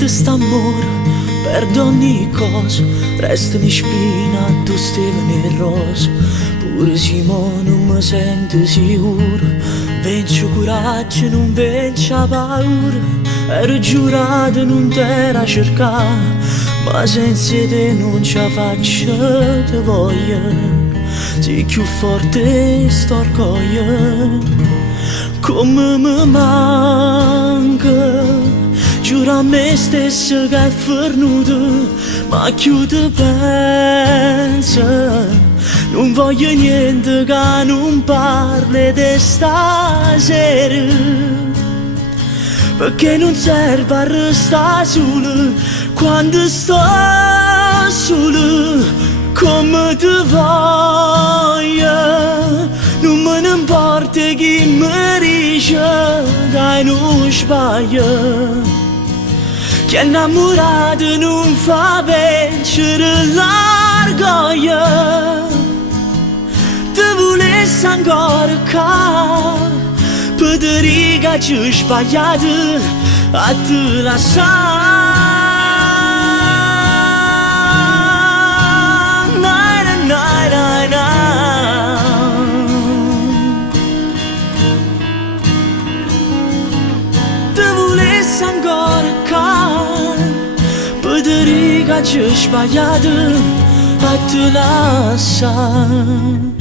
di st'amore perdo ogni cosa, resta in spina tu Steven e rosa. Pure Simone non mi sento sicuro, vince coraggio non vince paura. Ero giurato non t'era cercare, ma senza te non ce la faccio, te voglio. Sei più forte sto orgoglio, come mi manca. Giuro a me stesso che è fornuto, ma più ti penso. Non voglio niente che non parli di stasera, perché non serve a restare solo quando sto solo, come ti voglio. Non me ne importa chi mi dice che non sbaglio, che innamorato non fa vincere l'orgoglio. Ti volessi ancora qua, per dire che ci ho sbagliato a te lasciare. Ti volessi ancora qua, per dire che ci ho sbagliato a te lasciare.